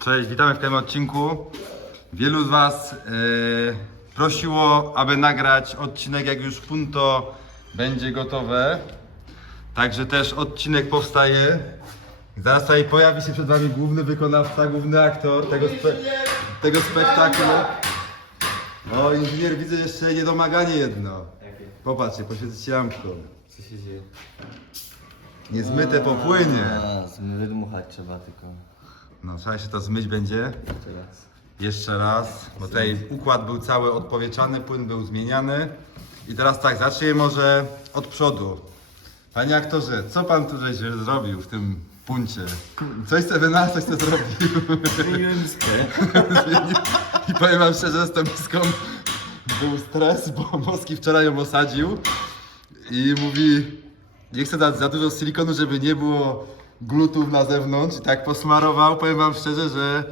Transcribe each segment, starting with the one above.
Cześć, witamy w tym odcinku. Wielu z Was e, prosiło, aby nagrać odcinek, jak już Punto będzie gotowe. Także też odcinek powstaje. Zaraz tutaj pojawi się przed Wami główny wykonawca, główny aktor tego, spe, tego spektaklu. O, inżynier, widzę jeszcze niedomaganie jedno. Popatrzcie, poświecę Ci lampką. Co się dzieje? Niezmyte popłynie. A, z- wydmuchać trzeba tylko. No, trzeba się to zmyć będzie. Jeszcze raz. Jeszcze raz, bo tutaj układ był cały odpowieczany, płyn był zmieniany. I teraz tak, zacznijmy może od przodu. Panie aktorze, co pan tu żeś zrobił w tym puncie? Coś chce wynalazł, coś chce zrobił. Zmieniłem miskę. I powiem wam szczerze, z tą miską był stres, bo Moski wczoraj ją osadził i mówi, nie chcę dać za dużo silikonu, żeby nie było glutów na zewnątrz i tak posmarował. Powiem wam szczerze, że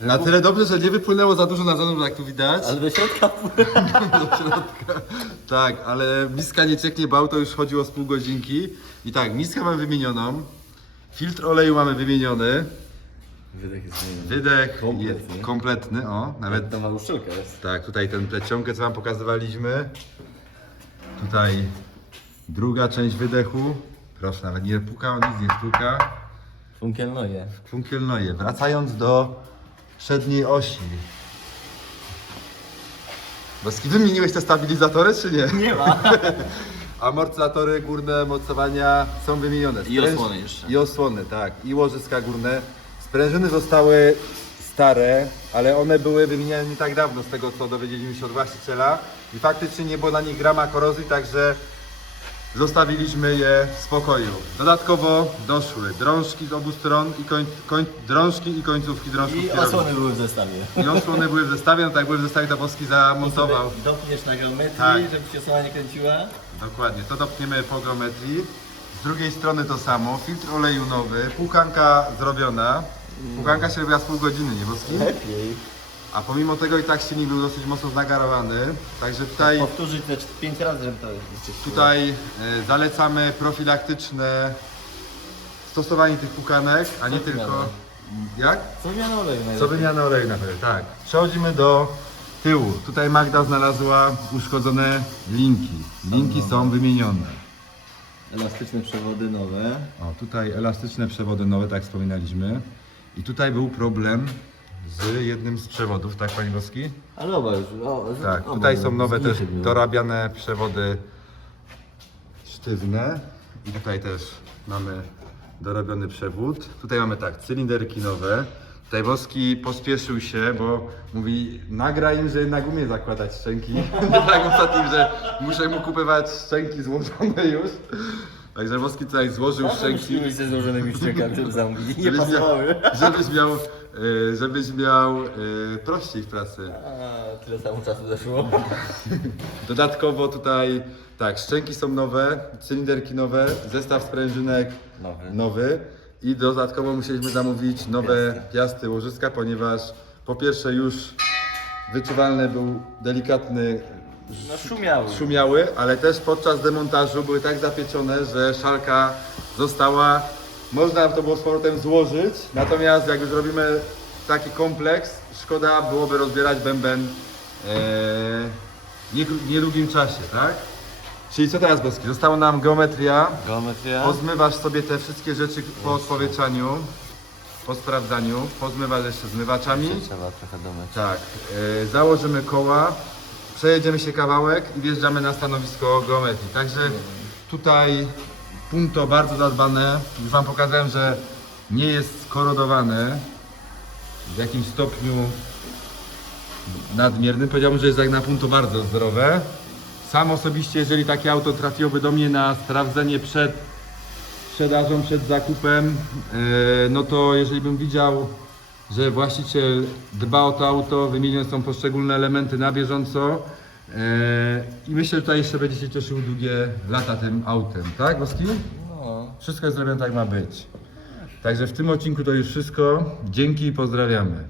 na tyle dobrze, że nie wypłynęło za dużo na zewnątrz, jak tu widać. Ale do środka Do środka. Tak, ale miska nie cieknie, bo auto już chodziło z pół godzinki. I tak, miskę mamy wymienioną, filtr oleju mamy wymieniony, Wydech jest zmieniony. wydech Kompletny. je- kompletny o, nawet To ma uszczelka jest. Tak, tutaj ten plecionkę, co wam pokazywaliśmy. Tutaj druga część wydechu. Proszę, nawet nie puka, on nic nie stuka. Funkielnoje. Funkielnoje. Wracając do przedniej osi. Boski, wymieniłeś te stabilizatory, czy nie? Nie ma. Amortyzatory górne mocowania są wymienione. I osłony jeszcze. I osłony, tak. I łożyska górne. Sprężyny zostały stare, ale one były wymieniane nie tak dawno, z tego co dowiedzieliśmy się od właściciela. I faktycznie nie było na nich grama korozji, także zostawiliśmy je w spokoju. Dodatkowo doszły drążki z obu stron i koń, koń, drążki i końcówki drążków I kierowniczych. osłony były w zestawie. I osłony były w zestawie, no tak jak były w zestawie, to Boski zamontował. Dopniesz na geometrii, Tak. żeby się osłona nie kręciła. Dokładnie, to dopniemy po geometrii. Z drugiej strony to samo, filtr oleju nowy, pukanka zrobiona. Pukanka się robiła z pół godziny, nie Boski? Lepiej. A pomimo tego i tak silnik był dosyć mocno znagarowany. Także tutaj, Powtórzyć te 5 razy, żeby to tutaj e, zalecamy profilaktyczne stosowanie tych pukanek, a nie Co tylko... Jak? Co wymiana oleju Co wymiana oleju na pewno, tak. Przechodzimy do tyłu. Tutaj Magda znalazła uszkodzone linki. Linki są wymienione. Elastyczne przewody nowe. O, tutaj elastyczne przewody nowe, tak jak wspominaliśmy. I tutaj był problem z jednym z przewodów, tak Pani Boski? Ale oba już. O, Tak, oba tutaj były. są nowe też dorabiane przewody sztywne. I tutaj też mamy dorobiony przewód. Tutaj mamy tak, cylinderki nowe. Tutaj Boski pospieszył się, bo mówi, nagraj im, że na gumie zakładać szczęki. Tak ostatnim, że muszę mu kupywać szczęki złożone już. Także Boski tutaj złożył szczęki. Szczęki ze złożonymi szczękami, żeby zamówić. Nie Żebyś pasowały. miał, żebyś miał, y, żebyś miał y, prościej w pracy. A, tyle samo czasu zeszło. Dodatkowo tutaj, tak, szczęki są nowe, cylinderki nowe, zestaw sprężynek Nowy. nowy i dodatkowo musieliśmy zamówić nowe piasty łożyska, ponieważ po pierwsze już wyczuwalny był delikatny No szumiały. szumiały, ale też podczas demontażu były tak zapieczone, że szalka została, można to było z powrotem złożyć, natomiast jak już robimy taki kompleks, szkoda byłoby rozbierać bęben e, w w niedługim czasie, tak? Czyli co teraz Boski? Została nam geometria, Geometria. pozmywasz sobie te wszystkie rzeczy po odpowieczaniu, po sprawdzaniu, pozmywasz jeszcze zmywaczami. Trzeba trochę domyć. Tak, e, założymy koła, przejedziemy się kawałek i wjeżdżamy na stanowisko geometrii. Także tutaj punto bardzo zadbane. Już Wam pokazałem, że nie jest skorodowane w jakimś stopniu nadmiernym. Powiedziałbym, że jest jak na punto bardzo zdrowe. Sam osobiście, jeżeli takie auto trafiłoby do mnie na sprawdzenie przed sprzedażą, przed zakupem, e, no to jeżeli bym widział, że właściciel dba o to auto, wymienione są poszczególne elementy na bieżąco i myślę, że tutaj jeszcze będzie się cieszył długie lata tym autem, tak Boski? No. Wszystko jest zrobione tak ma być. Także w tym odcinku to już wszystko. Dzięki i pozdrawiamy.